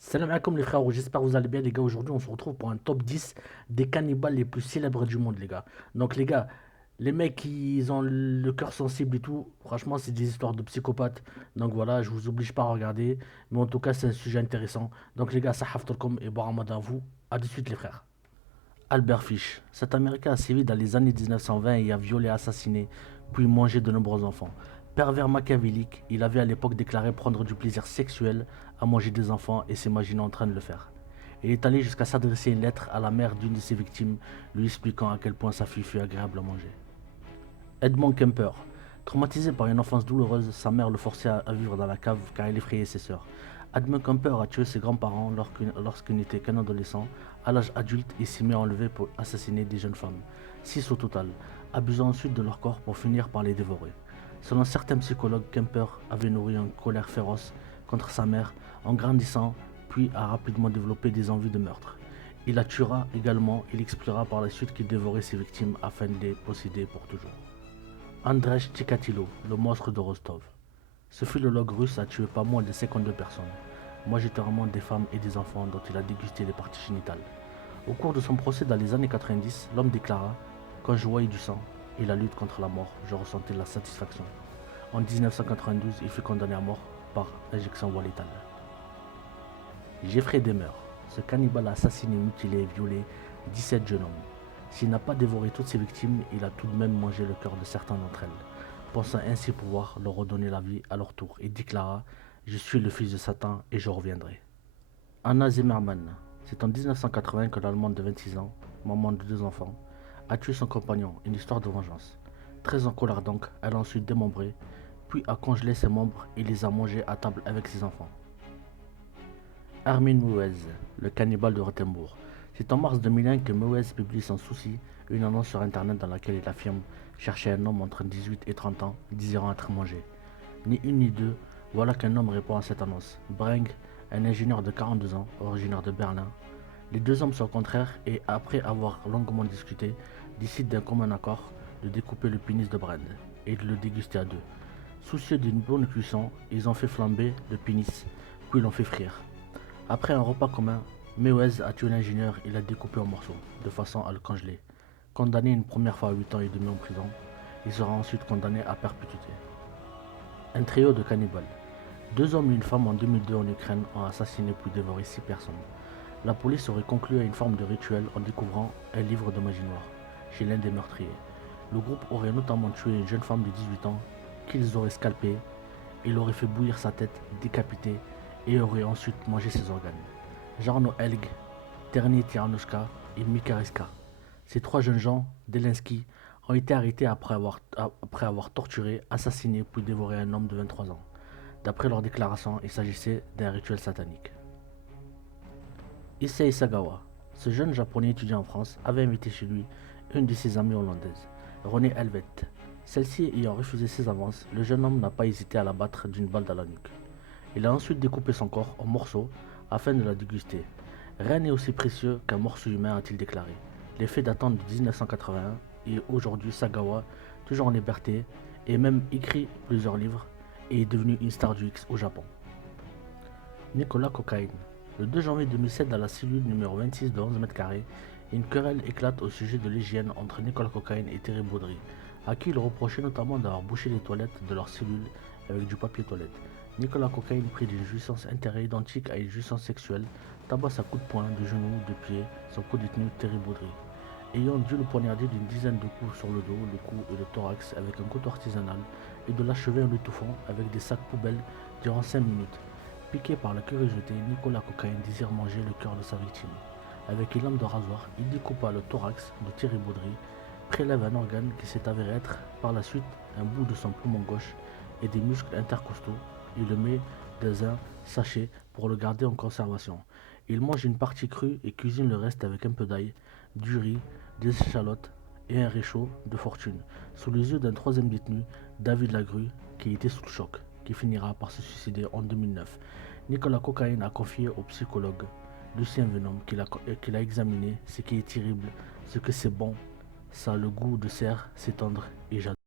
Salam alaikum les frères, j'espère que vous allez bien les gars. Aujourd'hui on se retrouve pour un top 10 des cannibales les plus célèbres du monde les gars. Donc les gars, les mecs ils ont le cœur sensible et tout, franchement c'est des histoires de psychopathes. Donc voilà, je vous oblige pas à regarder, mais en tout cas c'est un sujet intéressant. Donc les gars, sahaftalkom et bon ramadan à vous. À de suite les frères. Albert Fish, cet Américain a sévi dans les années 1920 et a violé, assassiné, puis mangé de nombreux enfants. Pervers machiavélique, il avait à l'époque déclaré prendre du plaisir sexuel à manger des enfants et s'imaginait en train de le faire. Il est allé jusqu'à s'adresser une lettre à la mère d'une de ses victimes, lui expliquant à quel point sa fille fut agréable à manger. Edmond Kemper, traumatisé par une enfance douloureuse, sa mère le forçait à vivre dans la cave car il effrayait ses sœurs. Edmond Kemper a tué ses grands-parents lorsqu'il n'était qu'un adolescent. À l'âge adulte, il s'y met à enlever pour assassiner des jeunes femmes, 6 au total, abusant ensuite de leur corps pour finir par les dévorer. Selon certains psychologues, Kemper avait nourri une colère féroce contre sa mère en grandissant, puis a rapidement développé des envies de meurtre. Il la tuera également, il expliquera par la suite qu'il dévorait ses victimes afin de les posséder pour toujours. Andrzej Chikatilo, le monstre de Rostov. Ce philologue russe a tué pas moins de 52 personnes, majoritairement des femmes et des enfants dont il a dégusté les parties génitales. Au cours de son procès dans les années 90, l'homme déclara: quand je voyais du sang et la lutte contre la mort, je ressentais la satisfaction. En 1992, il fut condamné à mort par injection voie létale. Jeffrey Dahmer, ce cannibale a assassiné, mutilé et violé 17 jeunes hommes. S'il n'a pas dévoré toutes ses victimes, il a tout de même mangé le cœur de certains d'entre elles, pensant ainsi pouvoir leur redonner la vie à leur tour, et déclara: je suis le fils de Satan et je reviendrai. Anna Zimmermann, c'est en 1980 que l'Allemande de 26 ans, maman de 2 enfants, a tué son compagnon, une histoire de vengeance. Très en colère donc, elle a ensuite démembré, puis a congelé ses membres et les a mangés à table avec ses enfants. Armin Meuwez, le cannibale de Rothenburg. C'est en mars 2001 que Meuwez publie sans souci une annonce sur internet dans laquelle il affirme chercher un homme entre 18 et 30 ans désirant être mangé. Ni une ni deux, voilà qu'un homme répond à cette annonce. Breng, un ingénieur de 42 ans, originaire de Berlin. Les deux hommes sont contraires et, après avoir longuement discuté, décident d'un commun accord de découper le pénis de Brand et de le déguster à deux. Soucieux d'une bonne cuisson, ils ont fait flamber le pénis, puis l'ont fait frire. Après un repas commun, Mewes a tué l'ingénieur et l'a découpé en morceaux, de façon à le congeler. Condamné une première fois à 8 ans et demi en prison, il sera ensuite condamné à perpétuité. Un trio de cannibales. Deux hommes et une femme en 2002 en Ukraine ont assassiné puis dévoré 6 personnes. La police aurait conclu à une forme de rituel en découvrant un livre de magie noire chez l'un des meurtriers. Le groupe aurait notamment tué une jeune femme de 18 ans qu'ils auraient scalpée, il aurait fait bouillir sa tête, décapitée, et aurait ensuite mangé ses organes. Jarno Helg, Terni Tianushka et Mikariska. Ces 3 jeunes gens, d'Elensky, ont été arrêtés après avoir torturé, assassiné puis dévoré un homme de 23 ans. D'après leur déclaration, il s'agissait d'un rituel satanique. Issei Sagawa, ce jeune japonais étudiant en France, avait invité chez lui une de ses amies hollandaises, Renée Helvet. Celle-ci ayant refusé ses avances, le jeune homme n'a pas hésité à la battre d'une balle dans la nuque. Il a ensuite découpé son corps en morceaux afin de la déguster. Rien n'est aussi précieux qu'un morceau humain, a-t-il déclaré. Les faits datant de 1981 et aujourd'hui Sagawa, toujours en liberté, et même écrit plusieurs livres et est devenu une star du X au Japon. Nicolas Cocaine. Le 2 janvier 2007, dans la cellule numéro 26 de 11 mètres carrés, une querelle éclate au sujet de l'hygiène entre Nicolas Cocaine et Terry Baudry, à qui il reprochait notamment d'avoir bouché les toilettes de leur cellule avec du papier toilette. Nicolas Cocaine, pris d'une jouissance intérieure identique à une jouissance sexuelle, tabasse à coups de poing, de genoux, de pied son co-détenu Terry Baudry, ayant dû le poignarder d'une dizaine de coups sur le dos, le cou et le thorax avec un couteau artisanal et de l'achever en l'étouffant avec des sacs poubelles durant 5 minutes. Piqué par la curiosité, Nicolas Cocaine désire manger le cœur de sa victime. Avec une lame de rasoir, il découpa le thorax de Thierry Baudry, prélève un organe qui s'est avéré être, par la suite, un bout de son poumon gauche et des muscles intercostaux. Il le met dans un sachet pour le garder en conservation. Il mange une partie crue et cuisine le reste avec un peu d'ail, du riz, des échalotes et un réchaud de fortune, sous les yeux d'un troisième détenu, David Lagrue, qui était sous le choc, qui finira par se suicider en 2009. Nicolas Cocaine a confié au psychologue Lucien Venom qu'il a examiné ce qui est terrible, ce que c'est bon, ça a le goût de cerf, c'est tendre et j'adore.